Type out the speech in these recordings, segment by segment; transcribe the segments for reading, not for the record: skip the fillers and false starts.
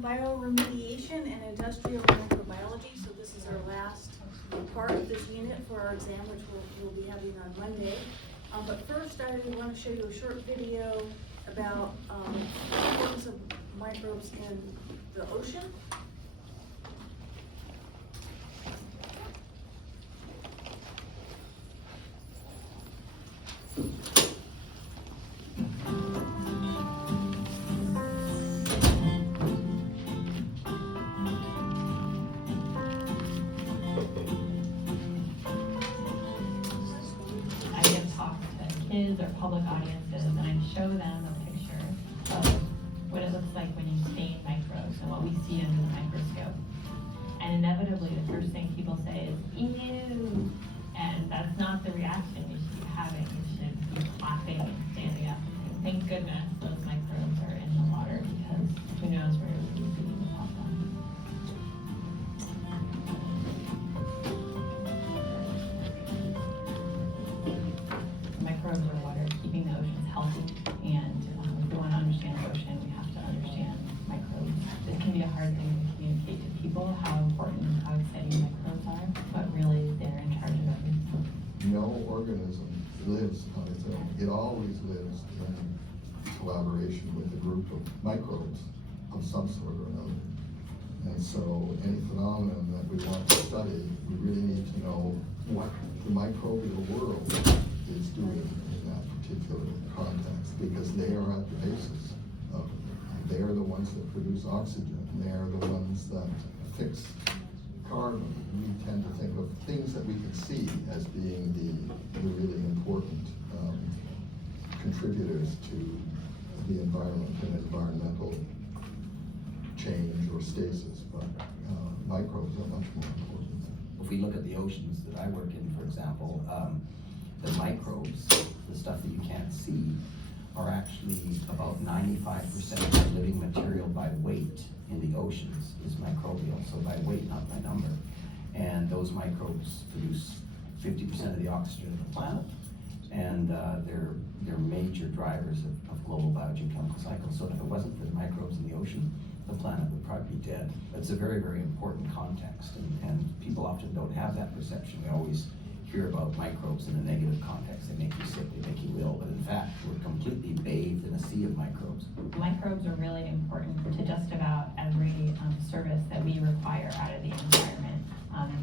Bioremediation and industrial microbiology. So this is our last part of this unit for our exam, which we'll be having on Monday. But first, I want to show you a short video about the importance of microbes in the ocean. Kids or public audiences, and I show them a picture of what it looks like when you stain microbes and what we see under the microscope. And inevitably, the first thing people say is, ew! And that's not the reaction you should be having. You should be clapping and standing up. Thank goodness those microbes are in the water, because who knows where we would be without them. Microbes are water, keeping the oceans healthy, and if we want to understand the ocean, we have to understand microbes. It can be a hard thing to communicate to people how important, how exciting microbes are, but really they're in charge of everything. No organism lives on its own. It always lives in collaboration with a group of microbes of some sort or another. And so any phenomenon that we want to study, we really need to know what the microbial world is doing in that particular context, because they are at the basis of it. They are the ones that produce oxygen. They are the ones that fix carbon. We tend to think of things that we can see as being the really important contributors to the environment and environmental change or stasis, but microbes are much more important. If we look at the oceans that I work in, for example, the microbes, the stuff that you can't see, are actually about 95% of the living material by weight in the oceans is microbial, so by weight, not by number. And those microbes produce 50% of the oxygen of the planet, and they're major drivers of global biogeochemical cycles. So if it wasn't for the microbes in the ocean, the planet would probably be dead. It's a very, very important context, and people often don't have that perception. We always hear about microbes in a negative context. They make you sick, they make you ill, but in fact, we're completely bathed in a sea of microbes. Microbes are really important to just about every service that we require out of the environment.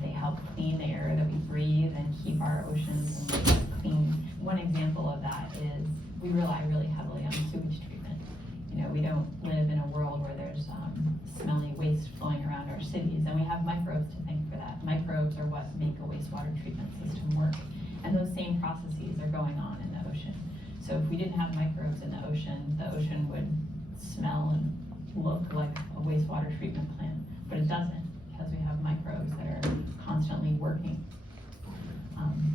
They help clean the air that we breathe and keep our oceans and lakes clean. One example of that is we rely really heavily on sewage treatment. You know, we don't live in a world where there's smelly waste flowing around our cities, and we have microbes to thank for that. Microbes are what make a wastewater treatment system work, and those same processes are going on in the ocean. So if we didn't have microbes in the ocean would smell and look like a wastewater treatment plant, but it doesn't, because we have microbes that are constantly working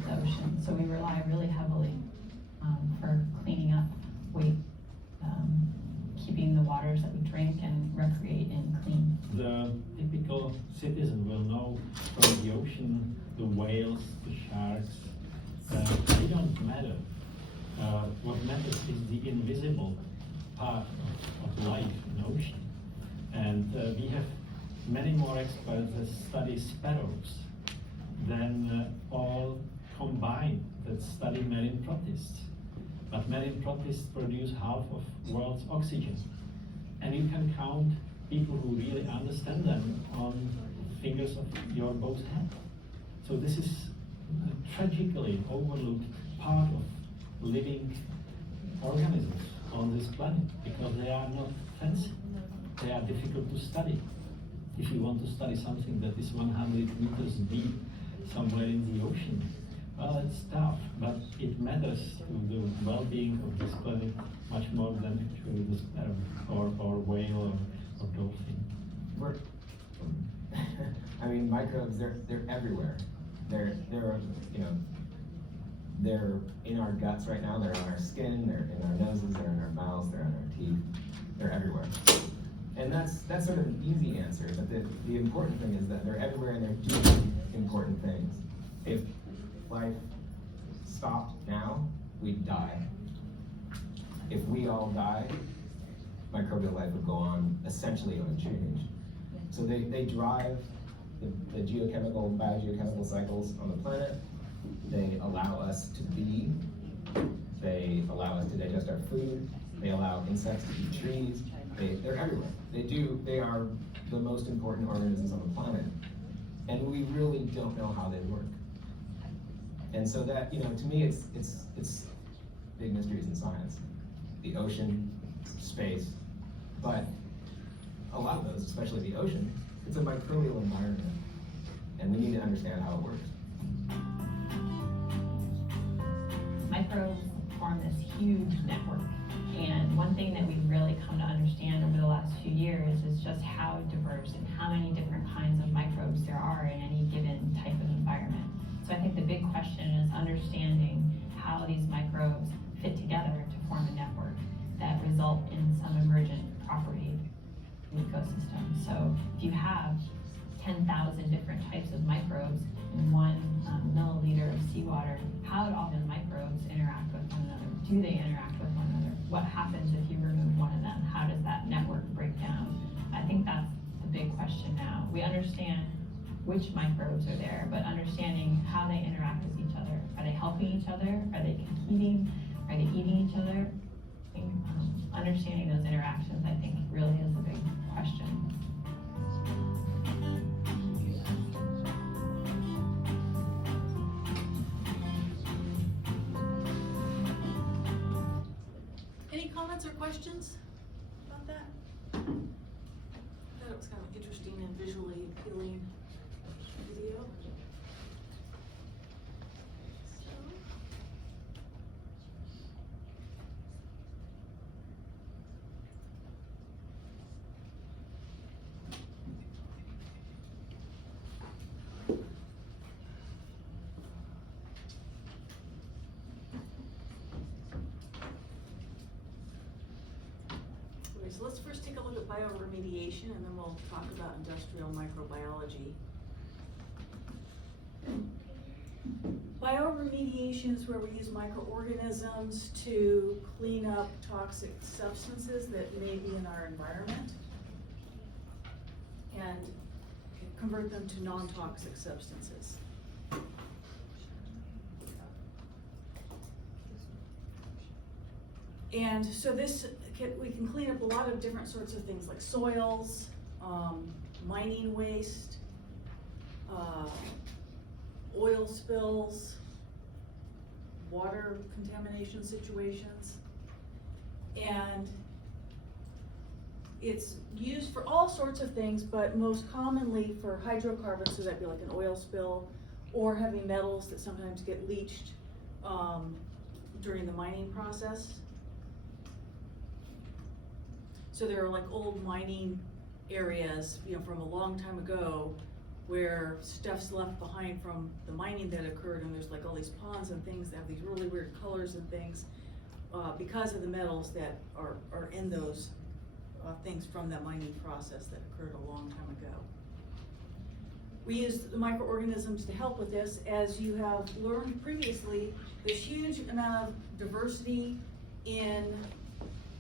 the ocean. So we rely really heavily for cleaning up waste, keeping the waters that we drink and recreate in clean. The typical citizen will know from the ocean, the whales, the sharks, they don't matter. What matters is the invisible part of life in the ocean. And we have many more experts that study sparrows than all combined that study marine protists. But marine protists produce half of the world's oxygen. And you can count people who really understand them on the fingers of your both hands. So this is a tragically overlooked part of living organisms on this planet, because they are not fancy. They are difficult to study. If you want to study something that is 100 meters deep somewhere in the ocean, well, it's tough, but it matters to the well-being of this planet much more than actually the sparrow or whale or dolphin. I mean, microbes, they're everywhere. They're in our guts right now. They're on our skin. They're in our noses. They're in our mouths. They're on our teeth. They're everywhere. And that's sort of an easy answer. But the important thing is that they're everywhere and they're doing important things. If life stopped now, we'd die. If we all die, microbial life would go on essentially unchanged. So they drive the geochemical, biogeochemical cycles on the planet. They allow us to be. They allow us to digest our food. They allow insects to eat trees. They're everywhere. They are the most important organisms on the planet. And we really don't know how they work. And so that, to me, it's big mysteries in science. The ocean, space, but a lot of those, especially the ocean, it's a microbial environment. And we need to understand how it works. Microbes form this huge network. And one thing that we've really come to understand over the last few years is just how diverse and how many different kinds of microbes there are in any given type of environment. So I think the big question is understanding how these microbes fit together to form a network that result in some emergent property in the ecosystem. So if you have 10,000 different types of microbes in 1 milliliter of seawater, how do all the microbes interact with one another? Do they interact with one another? What happens if you remove one of them? How does that network break down? I think that's the big question now. We understand which microbes are there, but understanding how they interact with each other. Are they helping each other? Are they competing? Are they eating each other? Understanding those interactions, I think, really is a big question. Any comments or questions about that? I thought it was kind of interesting and visually appealing video. So let's first take a look at bioremediation, and then we'll talk about industrial microbiology. Bioremediation is where we use microorganisms to clean up toxic substances that may be in our environment and convert them to non-toxic substances. And so we can clean up a lot of different sorts of things like soils, mining waste, oil spills, water contamination situations. And it's used for all sorts of things, but most commonly for hydrocarbons, so that'd be like an oil spill, or heavy metals that sometimes get leached during the mining process. So there are like old mining areas, from a long time ago, where stuff's left behind from the mining that occurred, and there's like all these ponds and things that have these really weird colors and things because of the metals that are in those things from that mining process that occurred a long time ago. We use the microorganisms to help with this. As you have learned previously, there's huge amount of diversity in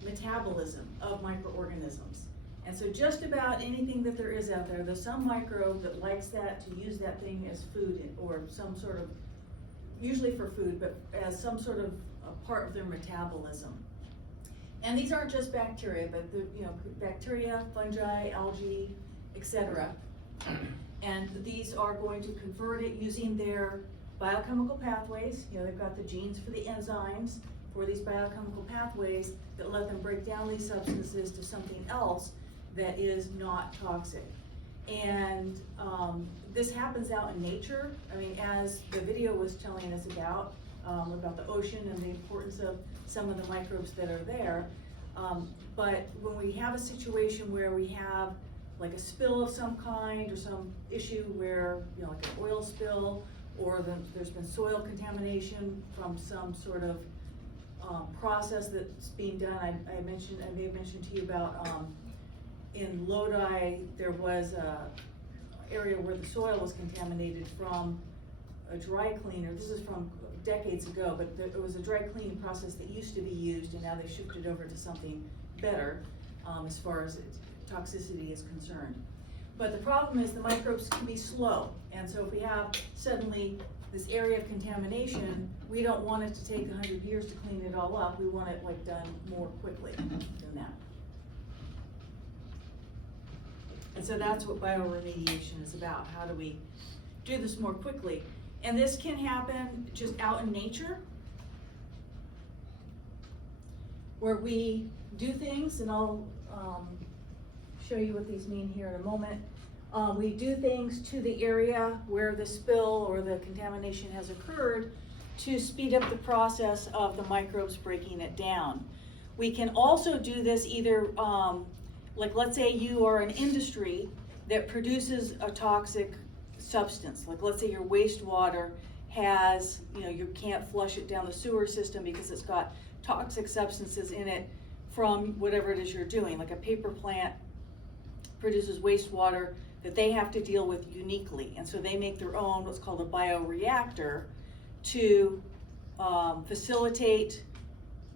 metabolism of microorganisms. And so just about anything that there is out there, there's some microbe that likes that, to use that thing as food, or some sort of, usually for food, but as some sort of a part of their metabolism. And these aren't just bacteria, but bacteria, fungi, algae, etc. And these are going to convert it using their biochemical pathways. They've got the genes for the enzymes for these biochemical pathways that let them break down these substances to something else that is not toxic. And this happens out in nature. I mean, as the video was telling us about the ocean and the importance of some of the microbes that are there. But when we have a situation where we have like a spill of some kind, or some issue where, like an oil spill, or there's been soil contamination from some sort of process that's being done. I may have mentioned to you about in Lodi, there was a area where the soil was contaminated from a dry cleaner. This is from decades ago, but it was a dry cleaning process that used to be used, and now they shifted over to something better. as far as toxicity is concerned. But the problem is the microbes can be slow, and so if we have suddenly this area of contamination, we don't want it to take 100 years to clean it all up. We want it like done more quickly than that. And so that's what bioremediation is about. How do we do this more quickly? And this can happen just out in nature, where we do things, and I'll show you what these mean here in a moment. We do things to the area where the spill or the contamination has occurred to speed up the process of the microbes breaking it down. We can also do this either, like let's say you are an industry that produces a toxic substance. Like let's say your wastewater has, you can't flush it down the sewer system because it's got toxic substances in it from whatever it is you're doing. Like a paper plant produces wastewater that they have to deal with uniquely. And so they make their own, what's called a bioreactor, to facilitate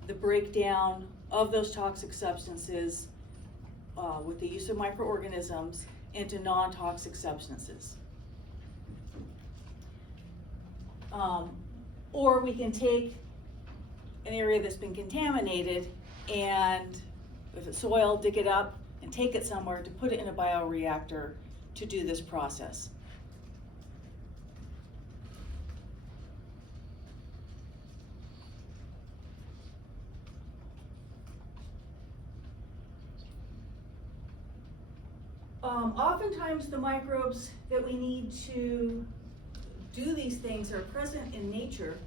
the breakdown of those toxic substances with the use of microorganisms into non-toxic substances. Or we can take an area that's been contaminated, and if it's soil, dig it up and take it somewhere to put it in a bioreactor to do this process. Oftentimes the microbes that we need to do these things are present in nature,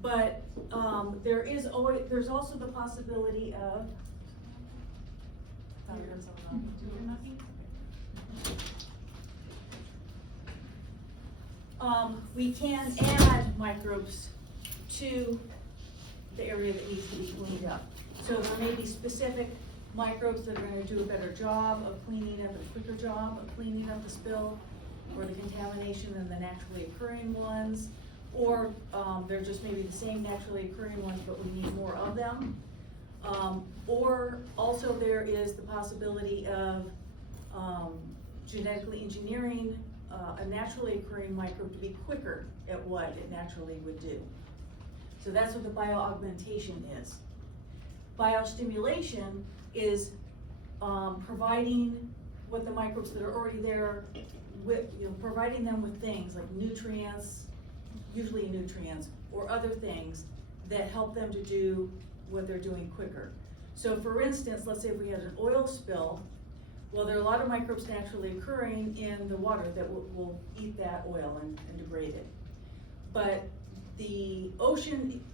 but there's also the possibility of we can add microbes to the area that needs to be cleaned up. So there may be specific microbes that are going to do a better job of cleaning up, a quicker job of cleaning up the spill or the contamination than the naturally occurring ones. Or they're just maybe the same naturally occurring ones, but we need more of them. Or also there is the possibility of genetically engineering a naturally occurring microbe to be quicker at what it naturally would do. So that's what the bioaugmentation is. Biostimulation is providing what the microbes that are already there, with, providing them with things like nutrients, usually nutrients, or other things that help them to do what they're doing quicker. So for instance, let's say if we had an oil spill, well, there are a lot of microbes naturally occurring in the water that will eat that oil and degrade it. But the ocean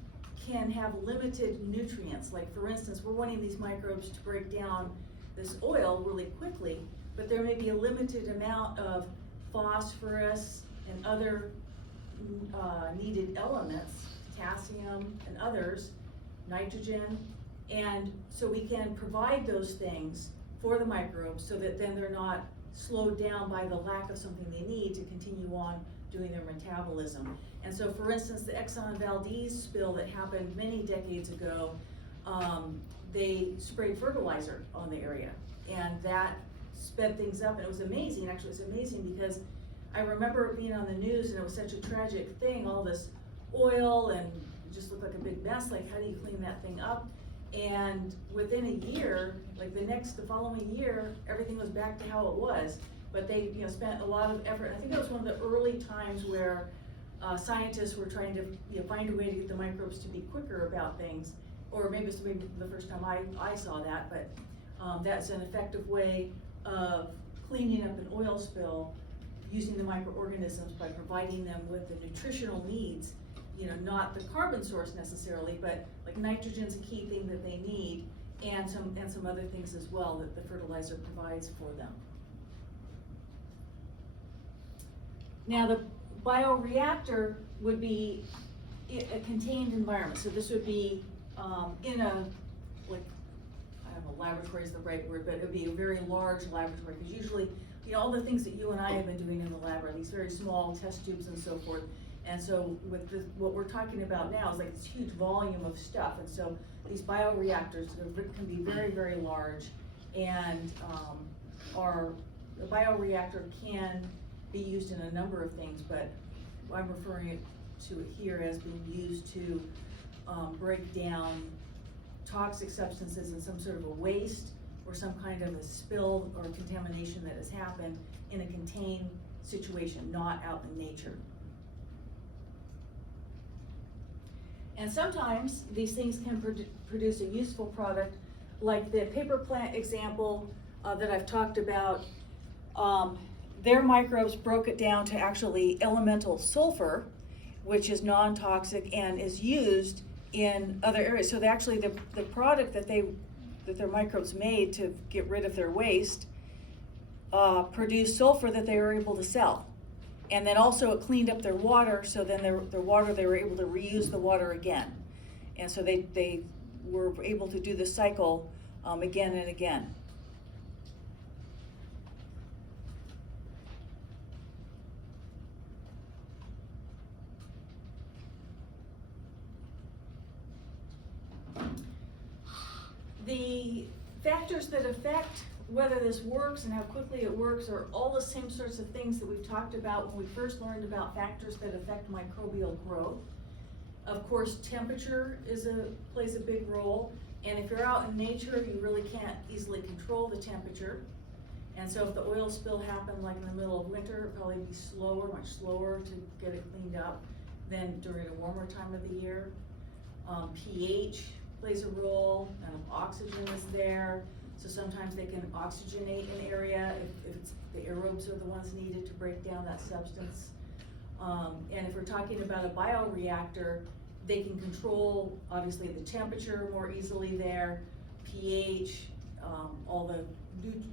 can have limited nutrients. Like for instance, we're wanting these microbes to break down this oil really quickly, but there may be a limited amount of phosphorus and other needed elements, potassium and others, nitrogen, and so we can provide those things for the microbes so that then they're not slowed down by the lack of something they need to continue on doing their metabolism. And so for instance, the Exxon Valdez spill that happened many decades ago, they sprayed fertilizer on the area, and that sped things up, and it was amazing. Actually, it was amazing because I remember it being on the news, and it was such a tragic thing, all this oil, and it just looked like a big mess. Like, how do you clean that thing up? And within a year, like the following year, everything was back to how it was. But they, spent a lot of effort. I think that was one of the early times where scientists were trying to find a way to get the microbes to be quicker about things. Or maybe it's the first time I saw that, but that's an effective way of cleaning up an oil spill using the microorganisms by providing them with the nutritional needs, not the carbon source necessarily, but like nitrogen's a key thing that they need, and some other things as well that the fertilizer provides for them. Now the bioreactor would be a contained environment. So this would be in a, like, I don't know, laboratory is the right word, but it would be a very large laboratory, because usually, all the things that you and I have been doing in the lab are these very small test tubes and so forth. And so with this, what we're talking about now is like this huge volume of stuff, and so these bioreactors can be very, very large, and a bioreactor can be used in a number of things, but I'm referring to it here as being used to break down toxic substances in some sort of a waste or some kind of a spill or contamination that has happened in a contained situation, not out in nature. And sometimes these things can produce a useful product, like the paper plant example that I've talked about. Their microbes broke it down to actually elemental sulfur, which is non-toxic and is used in other areas. So actually the product that their microbes made to get rid of their waste produced sulfur that they were able to sell. And then also it cleaned up their water, so then their water, they were able to reuse the water again. And so they were able to do the cycle again and again. The factors that affect whether this works and how quickly it works are all the same sorts of things that we've talked about when we first learned about factors that affect microbial growth. Of course, temperature plays a big role, and if you're out in nature, you really can't easily control the temperature. And so if the oil spill happened like in the middle of winter, it'd probably be slower, much slower to get it cleaned up than during a warmer time of the year. pH plays a role, and if oxygen is there, so sometimes they can oxygenate an area if it's the aerobes are the ones needed to break down that substance. And if we're talking about a bioreactor, they can control obviously the temperature more easily there, pH, all the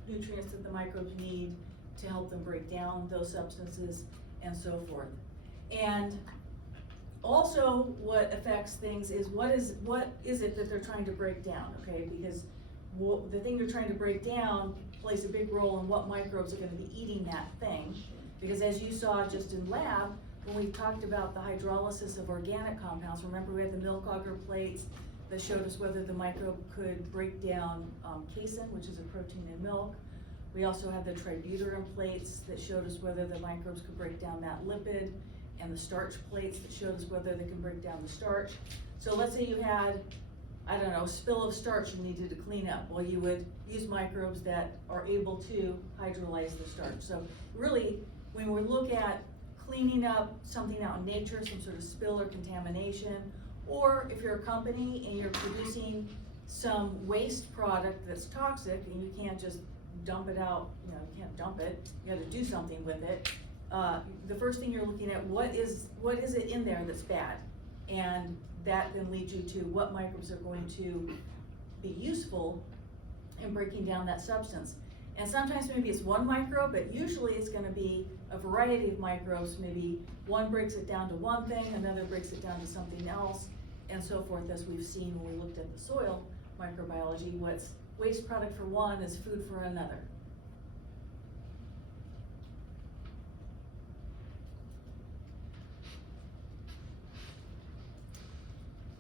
nutrients that the microbes need to help them break down those substances, and so forth. And also what affects things is what is it that they're trying to break down, okay? Because the thing you're trying to break down plays a big role in what microbes are going to be eating that thing. Because as you saw just in lab, when we talked about the hydrolysis of organic compounds, remember we had the milk agar plates that showed us whether the microbe could break down casein, which is a protein in milk. We also had the tributylin plates that showed us whether the microbes could break down that lipid, and the starch plates that showed us whether they can break down the starch. So let's say you had, I don't know, a spill of starch you needed to clean up. Well, you would use microbes that are able to hydrolyze the starch. So really, when we look at cleaning up something out in nature, some sort of spill or contamination, or if you're a company and you're producing some waste product that's toxic and you can't just dump it out, you can't dump it, you have to do something with it. The first thing you're looking at, what is it in there that's bad? And that then leads you to what microbes are going to be useful in breaking down that substance. And sometimes maybe it's one microbe, but usually it's going to be a variety of microbes. Maybe one breaks it down to one thing, another breaks it down to something else, and so forth, as we've seen when we looked at the soil microbiology. What's waste product for one is food for another.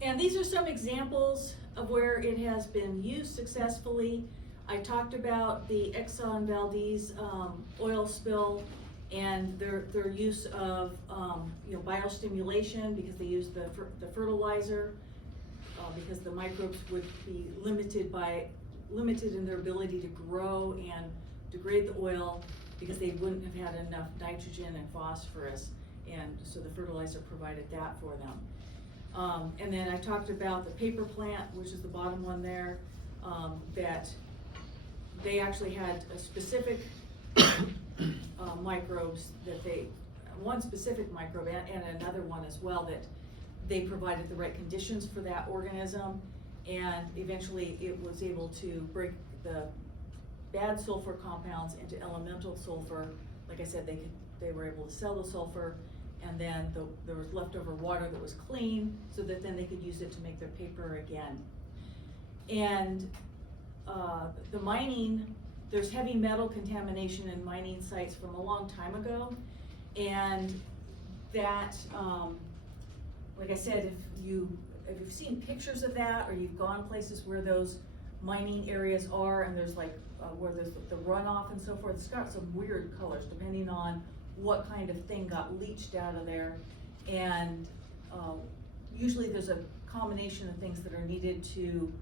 And these are some examples of where it has been used successfully. I talked about the Exxon Valdez oil spill and their use of biostimulation, because they used the fertilizer because the microbes would be limited in their ability to grow and degrade the oil because they wouldn't have had enough nitrogen and phosphorus, and so the fertilizer provided that for them. And then I talked about the paper plant, which is the bottom one there, that they actually had a specific microbes that one specific microbe and another one as well, that they provided the right conditions for that organism, and eventually it was able to break the bad sulfur compounds into elemental sulfur. Like I said, they were able to sell the sulfur, and then there was leftover water that was clean, so that then they could use it to make their paper again. And the mining, there's heavy metal contamination in mining sites from a long time ago, and that, like I said, if you've seen pictures of that, or you've gone places where those mining areas are, and there's like, where there's the runoff and so forth, it's got some weird colors depending on what kind of thing got leached out of there. And usually there's a combination of things that are needed to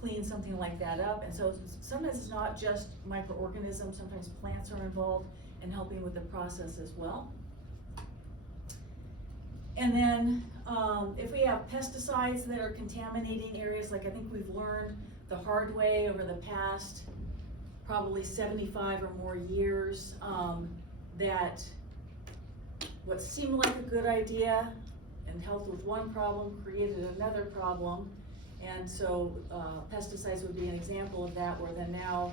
clean something like that up. And so sometimes it's not just microorganisms, sometimes plants are involved in helping with the process as well. And then if we have pesticides that are contaminating areas, like I think we've learned the hard way over the past probably 75 or more years, that what seemed like a good idea and helped with one problem created another problem. And so pesticides would be an example of that, where then now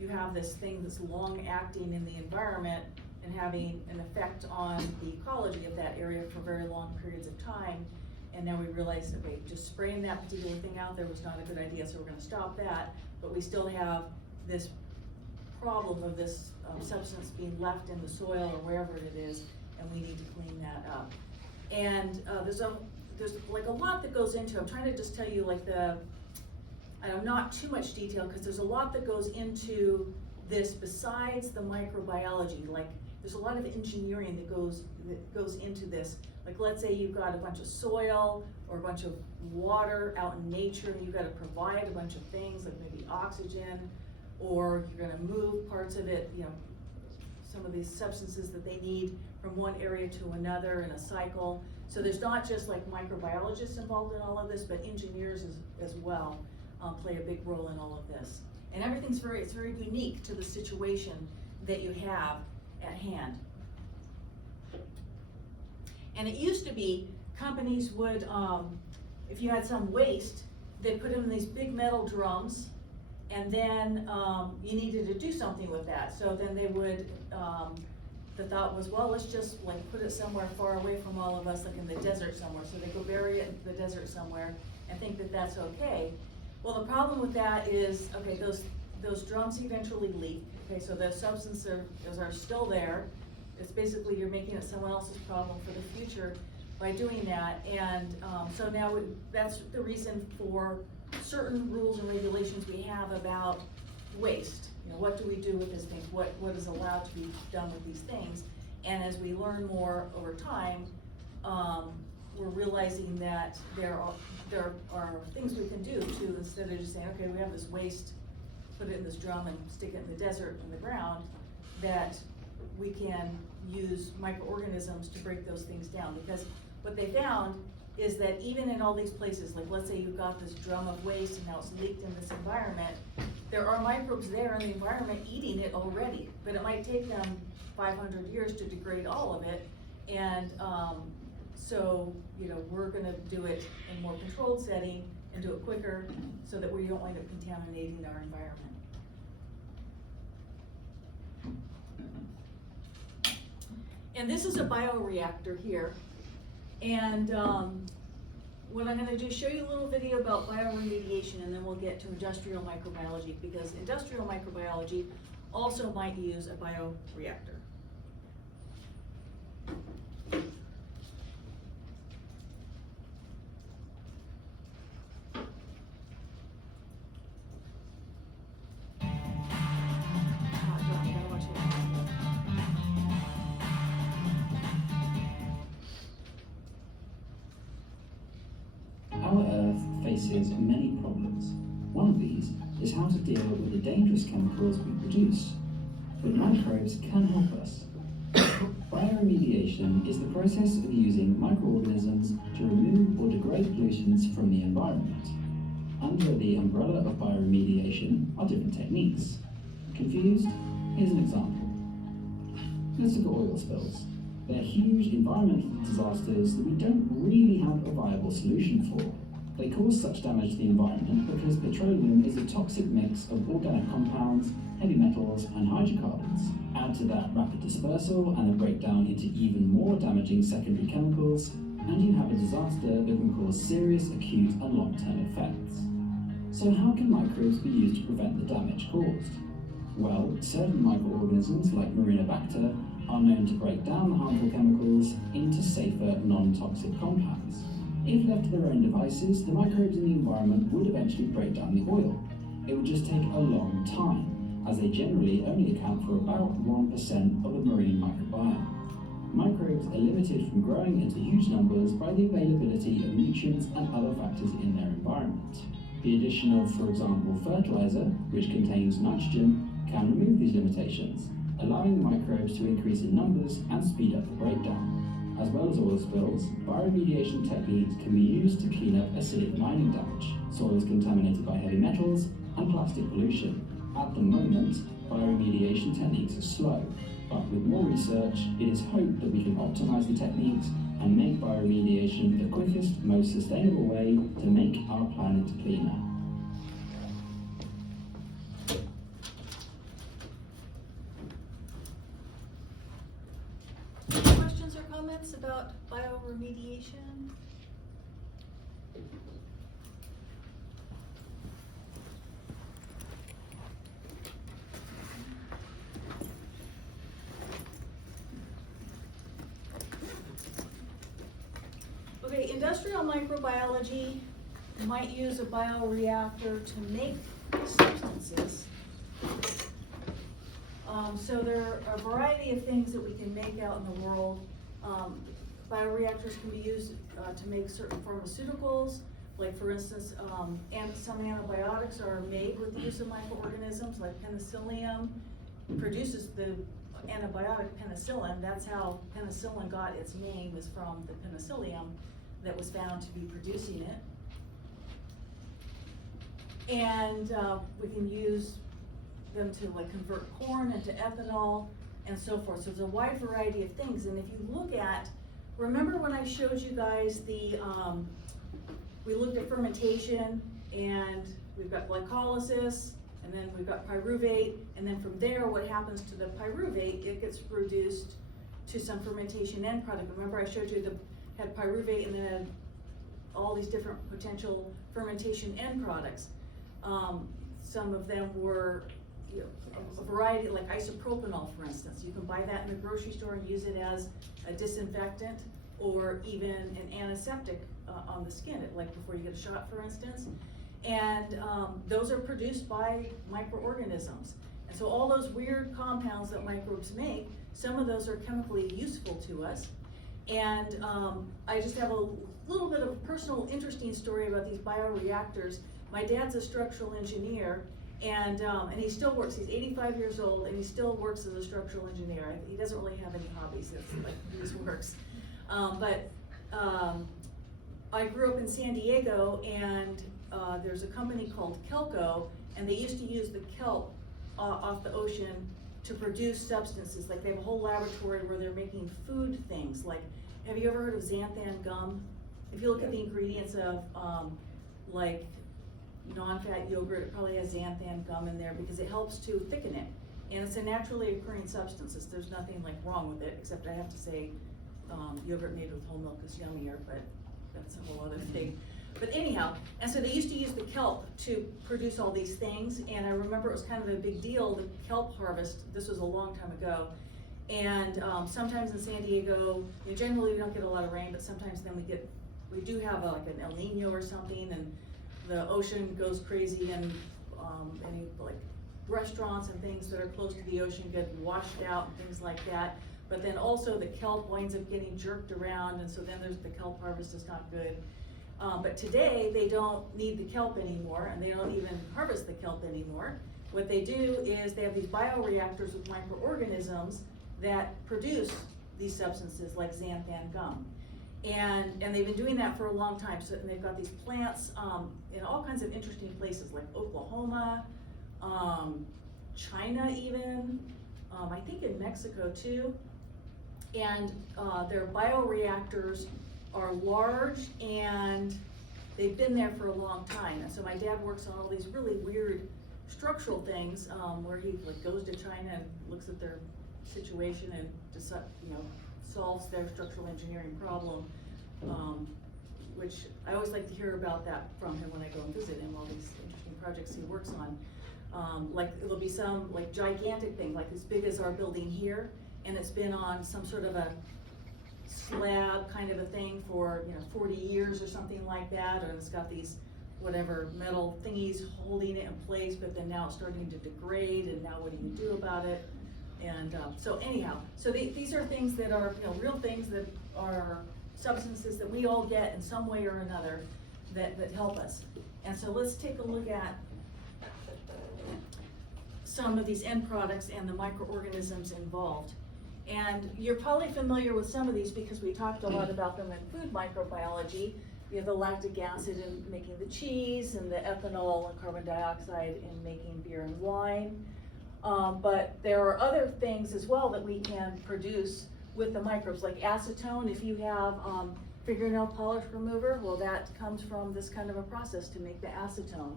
you have this thing that's long acting in the environment and having an effect on the ecology of that area for very long periods of time. And now we realize that just spraying that particular thing out there was not a good idea, so we're gonna stop that. But we still have this problem of this substance being left in the soil or wherever it is, and we need to clean that up. And there's like a lot that goes into, I'm trying to just tell you like not too much detail, because there's a lot that goes into this besides the microbiology. Like there's a lot of engineering that goes into this. Like let's say you've got a bunch of soil or a bunch of water out in nature, and you've got to provide a bunch of things like maybe oxygen, or you're gonna move parts of it, some of these substances that they need from one area to another in a cycle. So there's not just like microbiologists involved in all of this, but engineers as well play a big role in all of this. And everything's it's very unique to the situation that you have at hand. And it used to be companies would, if you had some waste, they'd put them in these big metal drums, and then you needed to do something with that. So then they would, the thought was, well, let's just like put it somewhere far away from all of us, like in the desert somewhere. So they go bury it in the desert somewhere and think that that's okay. Well, the problem with that is, okay, those drums eventually leak. Okay, so those substances are still there. It's basically you're making it someone else's problem for the future by doing that. And so now that's the reason for certain rules and regulations we have about waste. What do we do with these things? What is allowed to be done with these things? And as we learn more over time, we're realizing that there are things we can do to, instead of just saying, okay, we have this waste, put it in this drum and stick it in the desert in the ground, that we can use microorganisms to break those things down. Because what they found is that even in all these places, like let's say you've got this drum of waste and now it's leaked in this environment, there are microbes there in the environment eating it already, but it might take them 500 years to degrade all of it. And so, we're gonna do it in a more controlled setting and do it quicker so that we don't wind up contaminating our environment. And this is a bioreactor here. And what I'm gonna do is show you a little video about bioremediation, and then we'll get to industrial microbiology, because industrial microbiology also might use a bioreactor. Our Earth faces many problems. One of these is how to deal with the dangerous chemicals we produce. But microbes can help us. Bioremediation is the process of using microorganisms to remove or degrade pollutants from the environment. Under the umbrella of bioremediation are different techniques. Confused? Here's an example. Let's look at oil spills. They're huge environmental disasters that we don't really have a viable solution for. They cause such damage to the environment because petroleum is a toxic mix of organic compounds, heavy metals, and hydrocarbons. Add to that rapid dispersal and a breakdown into even more damaging secondary chemicals, and you have a disaster that can cause serious acute and long-term effects. So how can microbes be used to prevent the damage caused? Well, certain microorganisms like Bioremediation are known to break down the harmful chemicals into safer, non-toxic compounds. If left to their own devices, the microbes in the environment would eventually break down the oil. It would just take a long time, as they generally only account for about 1% of the marine microbiome. Microbes are limited from growing into huge numbers by the availability of nutrients and other factors in their environment. The addition of, for example, fertilizer, which contains nitrogen, can remove these limitations, allowing the microbes to increase in numbers and speed up the breakdown. As well as oil spills, bioremediation techniques can be used to clean up acidic mining damage, soils contaminated by heavy metals, and plastic pollution. At the moment, bioremediation techniques are slow, but with more research, it is hoped that we can optimize the techniques and make bioremediation the quickest, most sustainable way to make our planet cleaner. Questions or comments about bioremediation? Okay, industrial microbiology might use a bioreactor to make substances. So there are a variety of things that we can make out in the world. Bioreactors can be used to make certain pharmaceuticals, like for instance, and some antibiotics are made with the use of microorganisms, like penicillium produces the antibiotic penicillin. That's how penicillin got its name, is from the penicillium that was found to be producing it. And we can use them to like convert corn into ethanol and so forth. So there's a wide variety of things. And if you look at, remember when I showed you guys the, we looked at fermentation, and we've got glycolysis, and then we've got pyruvate, and then from there, what happens to the pyruvate, it gets reduced to some fermentation end product. Remember I showed you had pyruvate and then had all these different potential fermentation end products. Some of them were, you know, a variety, like isopropanol, for instance. You can buy that in the grocery store and use it as a disinfectant or even an antiseptic on the skin, like before you get a shot, for instance. And those are produced by microorganisms. And so all those weird compounds that microbes make, some of those are chemically useful to us. And I just have a little bit of a personal interesting story about these bioreactors. My dad's a structural engineer, and he still works. He's 85 years old, and he still works as a structural engineer. He doesn't really have any hobbies. That's like his works. I grew up in San Diego, and there's a company called Kelco, and they used to use the kelp off the ocean to produce substances. Like they have a whole laboratory where they're making food things. Like, have you ever heard of xanthan gum? If you look at the ingredients of like non-fat yogurt, it probably has xanthan gum in there because it helps to thicken it. And it's a naturally occurring substance. There's nothing like wrong with it, except I have to say yogurt made with whole milk is yummier, but that's a whole other thing. But anyhow, and so they used to use the kelp to produce all these things, and I remember it was kind of a big deal, the kelp harvest. This was a long time ago. And sometimes in San Diego, you know, generally we don't get a lot of rain, but sometimes then we do have like an El Nino or something, and the ocean goes crazy, and any like restaurants and things that are close to the ocean get washed out and things like that. But then also the kelp winds up getting jerked around, and so then there's the kelp harvest is not good. But today they don't need the kelp anymore, and they don't even harvest the kelp anymore. What they do is they have these bioreactors with microorganisms that produce these substances like xanthan gum. And they've been doing that for a long time. So and they've got these plants in all kinds of interesting places like Oklahoma, China even, I think in Mexico too. And their bioreactors are large, and they've been there for a long time. And so my dad works on all these really weird structural things where he like goes to China and looks at their situation and solves their structural engineering problem, which I always like to hear about that from him when I go and visit him, all these interesting projects he works on. Like it'll be some like gigantic thing, like as big as our building here, and it's been on some sort of a slab kind of a thing for, 40 years or something like that, or it's got these whatever metal thingies holding it in place, but then now it's starting to degrade, and now what do you do about it? And so anyhow, so these are things that are, real things that are substances that we all get in some way or another that help us. And so let's take a look at some of these end products and the microorganisms involved. And you're probably familiar with some of these because we talked a lot about them in food microbiology. You have the lactic acid in making the cheese, and the ethanol and carbon dioxide in making beer and wine. But there are other things as well that we can produce with the microbes, like acetone. If you have fingernail polish remover, well, that comes from this kind of a process to make the acetone.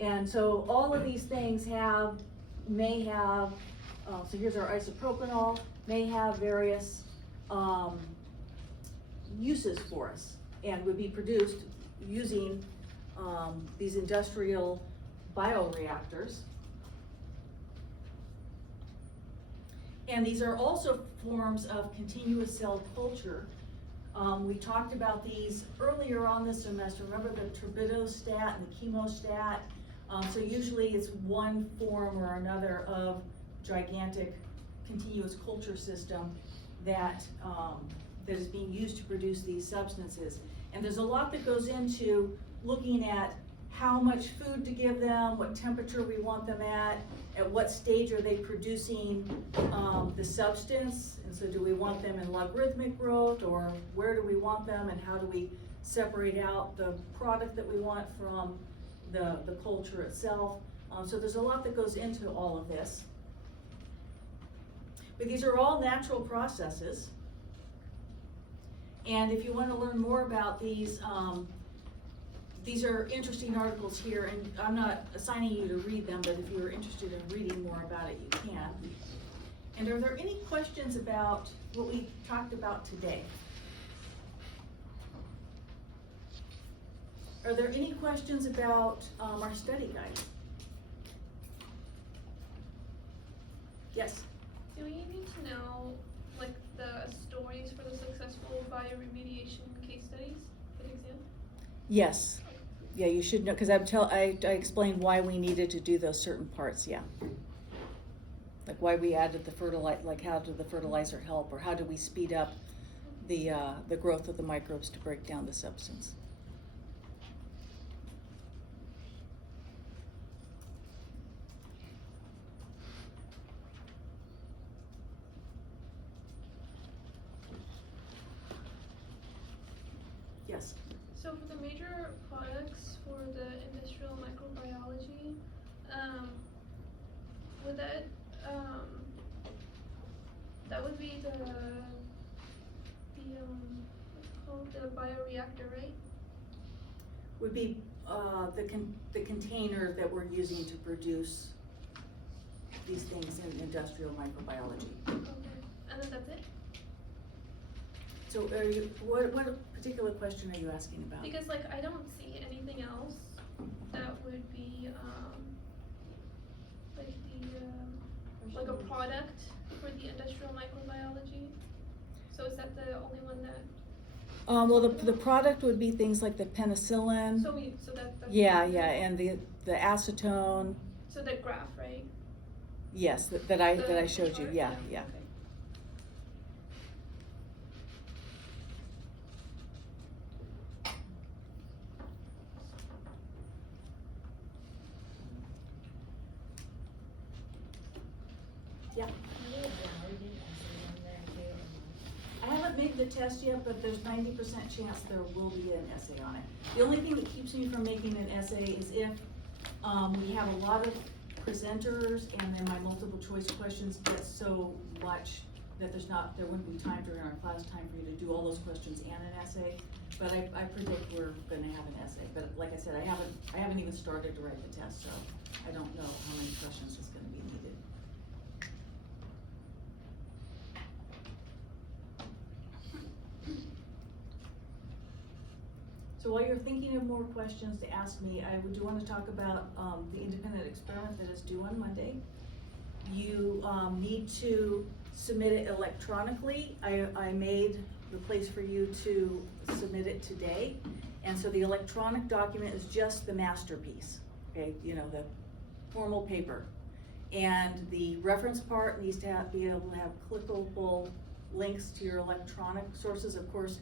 And so all of these things may have, so here's our isopropanol, may have various uses for us, and would be produced using these industrial bioreactors. And these are also forms of continuous cell culture. We talked about these earlier on this semester. Remember the turbidostat and the chemostat? So usually it's one form or another of gigantic continuous culture system that is being used to produce these substances. And there's a lot that goes into looking at how much food to give them, what temperature we want them at what stage are they producing the substance, and so do we want them in logarithmic growth, or where do we want them, and how do we separate out the product that we want from the culture itself. So there's a lot that goes into all of this. But these are all natural processes. And if you want to learn more about these are interesting articles here, and I'm not assigning you to read them, but if you're interested in reading more about it, you can. And are there any questions about what we talked about today? Are there any questions about our study guide? Yes? Do we need to know, like, the stories for the successful bioremediation case studies for the exam? Yes. Yeah, you should know, because I explained why we needed to do those certain parts, yeah. Like why we added the fertilizer, like how did the fertilizer help, or how do we speed up the growth of the microbes to break down the substance. Yes. So for the major products for the industrial microbiology, would that would be what's it called, the bioreactor, right? Would be the container that we're using to produce these things in industrial microbiology. Okay, and then that's it? So what particular question are you asking about? Because like I don't see anything else that would be like a product for the industrial microbiology. So is that the only one that? Well, the product would be things like the penicillin. So that's Yeah, and the acetone. So the graph, right? Yes, that I showed you. Yeah. Okay. Yeah. I haven't made the test yet, but there's 90% chance there will be an essay on it. The only thing that keeps me from making an essay is if we have a lot of presenters and then my multiple choice questions get so much that there wouldn't be time during our class time for you to do all those questions and an essay. But I predict we're gonna have an essay. But like I said, I haven't even started to write the test, so I don't know how many questions is gonna be needed. So while you're thinking of more questions to ask me, I do want to talk about the independent experiment that is due on Monday. You need to submit it electronically. I made the place for you to submit it today. And so the electronic document is just the masterpiece, okay, you know, the formal paper. And the reference part needs to be able to have clickable links to your electronic sources. Of course,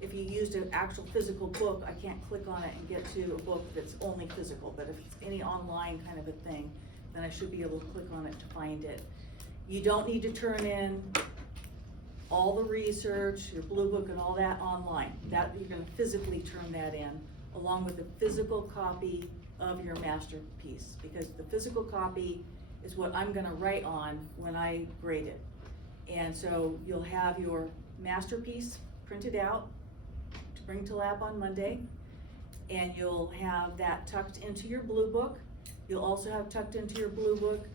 if you used an actual physical book, I can't click on it and get to a book that's only physical, but if it's any online kind of a thing, then I should be able to click on it to find it. You don't need to turn in all the research, your blue book and all that online. That, you're gonna physically turn that in, along with a physical copy of your masterpiece, because the physical copy is what I'm gonna write on when I grade it. And so you'll have your masterpiece printed out to bring to lab on Monday, and you'll have that tucked into your blue book. You'll also have tucked into your blue book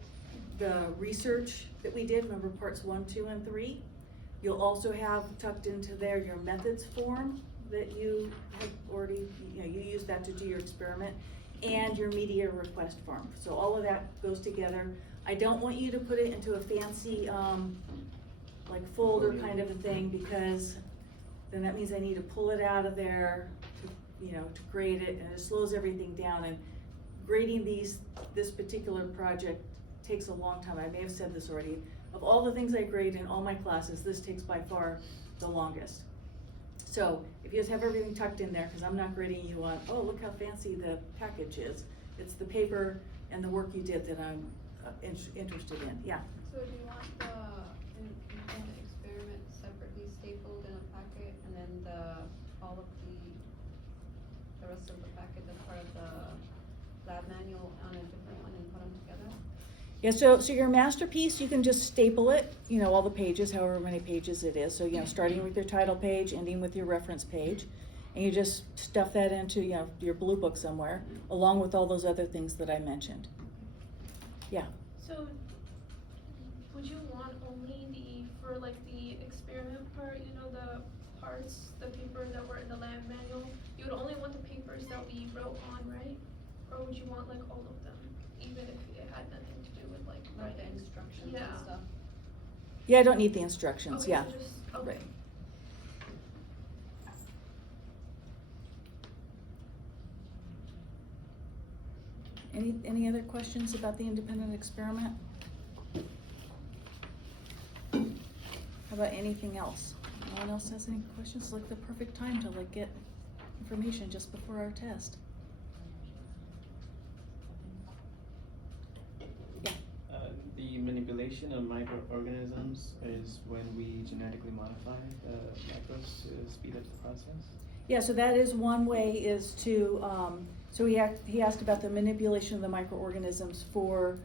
the research that we did, remember parts 1, 2, and 3. You'll also have tucked into there your methods form that you have already, you know, you use that to do your experiment, and your media request form. So all of that goes together. I don't want you to put it into a fancy, like folder kind of a thing, because then that means I need to pull it out of there to, you know, to grade it, and it slows everything down. And grading this particular project takes a long time. I may have said this already. Of all the things I grade in all my classes, this takes by far the longest. So if you just have everything tucked in there, because I'm not grading you on, oh, look how fancy the package is. It's the paper and the work you did that I'm interested in, yeah. So do you want the independent experiment separately stapled in a packet, and then all of the rest of the packet as part of the lab manual on a different one and put them together? Yeah, so your masterpiece, you can just staple it, you know, all the pages, however many pages it is. So, you know, starting with your title page, ending with your reference page. And you just stuff that into, you know, your blue book somewhere, along with all those other things that I mentioned. Yeah. So, would you want only for like the experiment part, you know, the parts, the paper that were in the lab manual, you would only want the papers that we wrote on, right? Or would you want like all of them, even if it had nothing to do with like Like the writing? instructions Yeah. and stuff? Yeah, I don't need the instructions, Okay, yeah. so just, okay. Right. Any other questions about the independent experiment? How about anything else? No one else has any questions? It's like the perfect time to like get information just before our test. Yeah. The manipulation of microorganisms is when we genetically modify the microbes to speed up the process. Yeah, so that is one way, is to, so he asked about the manipulation of the microorganisms for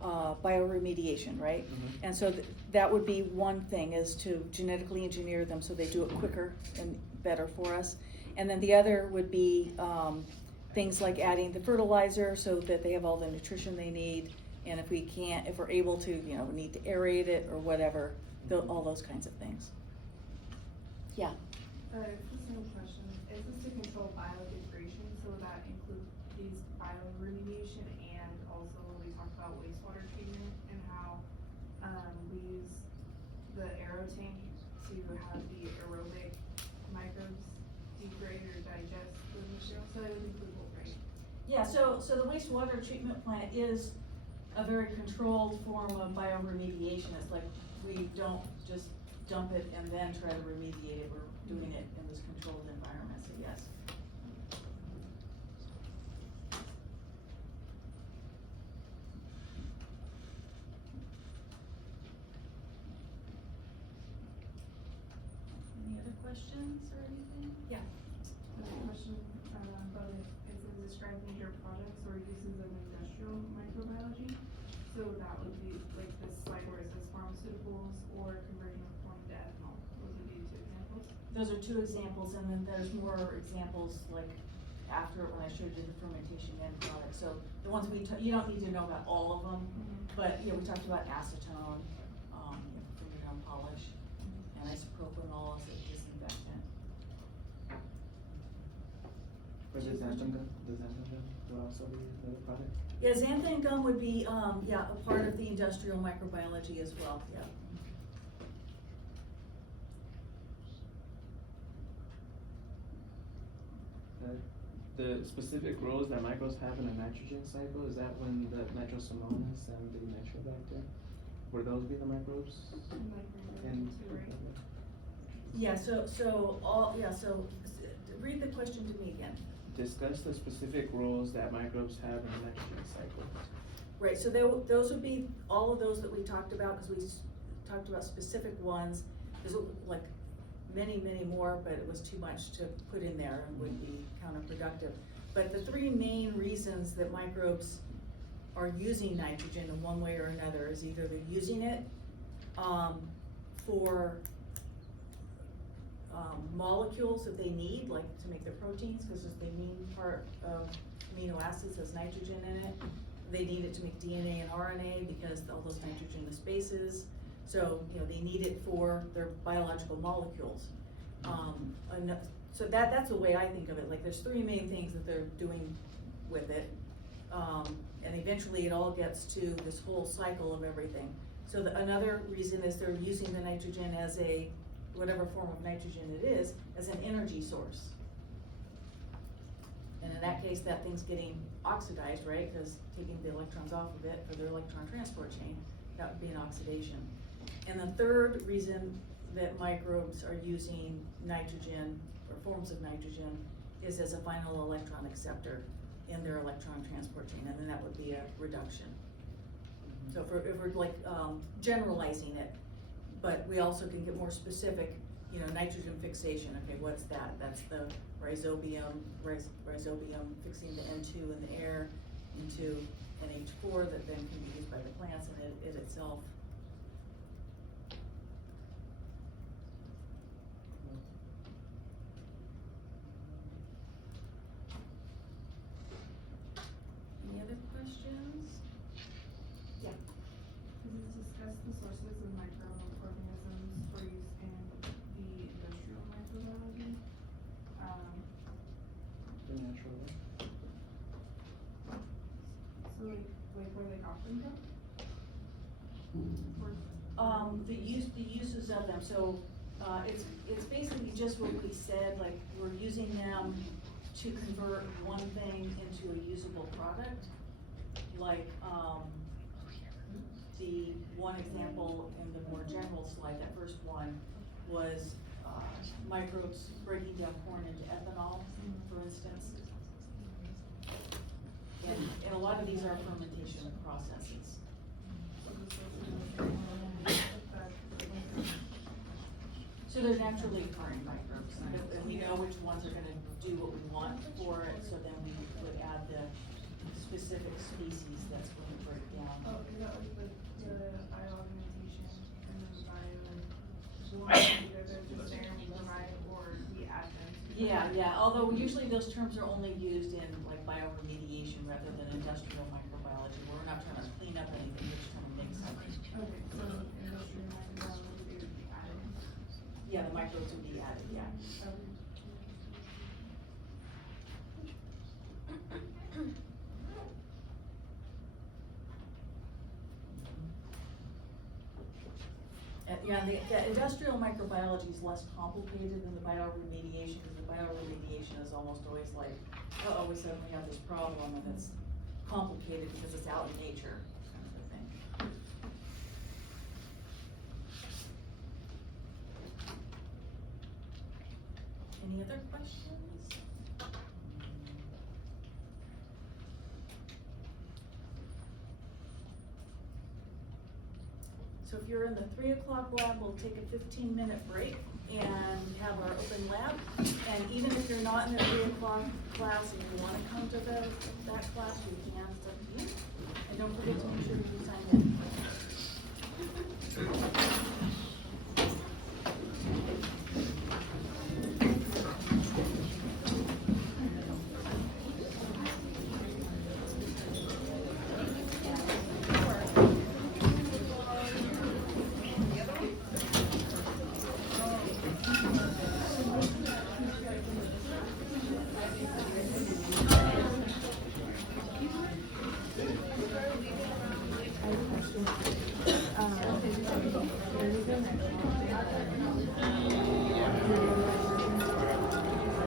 bioremediation, right? Mhm. And so that would be one thing, is to genetically engineer them so they do it quicker and better for us. And then the other would be things like adding the fertilizer so that they have all the nutrition they need. And if we're able to, you know, we need to aerate it or whatever, all those kinds of things. Yeah. Just a simple question. Is this to control biodegradation, so that includes these bioremediation, and also we talked about wastewater treatment and how we use the aero tank to have the aerobic microbes degrade or digest the material, so it would include both, right? Yeah, so the wastewater treatment plant is a very controlled form of bioremediation. It's like, we don't just dump it and then try to remediate it. We're doing it in this controlled environment, so yes. Any other questions or anything? Yeah. Question about if it says describe major projects or uses of industrial microbiology. So that would be like this slide where it says pharmaceuticals or converting corn to ethanol. Those would be 2 examples. Those are 2 examples, and then there's more examples like after, when I showed you the fermentation end product. So the ones you don't need to know about all of them, but yeah, we talked about acetone, fingernail polish, and isopropanol as a disinfectant. Or does xanthan gum? Does xanthan gum would also be another product? Yeah, xanthan gum would be, a part of the industrial microbiology as well, yeah. The specific roles that microbes have in a nitrogen cycle, is that when the nitrosomonas and the nitrobacter, would those be the microbes? And, Yeah, so read the question to me again. discuss the specific roles that microbes have in a nitrogen cycle. Right, so those would be all of those that we talked about, because we talked about specific ones. There's like many more, but it was too much to put in there and would be counterproductive. But the three main reasons that microbes are using nitrogen in one way or another is either they're using it for molecules that they need, like to make their proteins, because the main part of amino acids has nitrogen in it. They need it to make DNA and RNA because all those nitrogen is bases. So, they need it for their biological molecules. So that's the way I think of it. Like, there's three main things that they're doing with it. And eventually it all gets to this whole cycle of everything. So another reason is they're using the nitrogen as whatever form of nitrogen it is, as an energy source. And in that case, that thing's getting oxidized, right? Because taking the electrons off of it for their electron transport chain, that would be an oxidation. And the third reason that microbes are using nitrogen, or forms of nitrogen, is as a final electron acceptor in their electron transport chain, and then that would be a reduction. So if we're like generalizing it, but we also can get more specific, nitrogen fixation. Okay, what's that? That's the rhizobium fixing the N2 in the air into NH4 that then can be used by the plants and it itself. Any other questions? Yeah. Can you discuss the sources of microorganisms for use in the industrial microbiology? The natural way. So like where they got them from? The uses of them, so, it's basically just what we said, like, we're using them to convert one thing into a usable product. Like, the one example in the more general slide, that first one, was, microbes breaking down corn into ethanol, for instance. And a lot of these are fermentation processes. So they're naturally occurring microbes, and we know which ones are gonna do what we want for it, so then we would add the specific species that's going to break down. Oh, is that like the bioaugmentation and then the one either they're just there and we provide or we add them to? Yeah, although usually those terms are only used in like bioremediation rather than industrial microbiology, where we're not trying to clean up anything, we're just trying to make something. Okay, so industrial microbiology would be added. Yeah, the microbes would be added, yeah. Okay. Yeah, the industrial microbiology is less complicated than the bioremediation, because the bioremediation is almost always like, uh-oh, we suddenly have this problem, and it's complicated because it's out in nature, kind of a thing. Any other questions? So if you're in the 3 o'clock lab, we'll take a 15-minute break and have our open lab. And even if you're not in the 3 o'clock class and you want to come to that class, you can, it's up to you. And don't forget to make sure you sign in.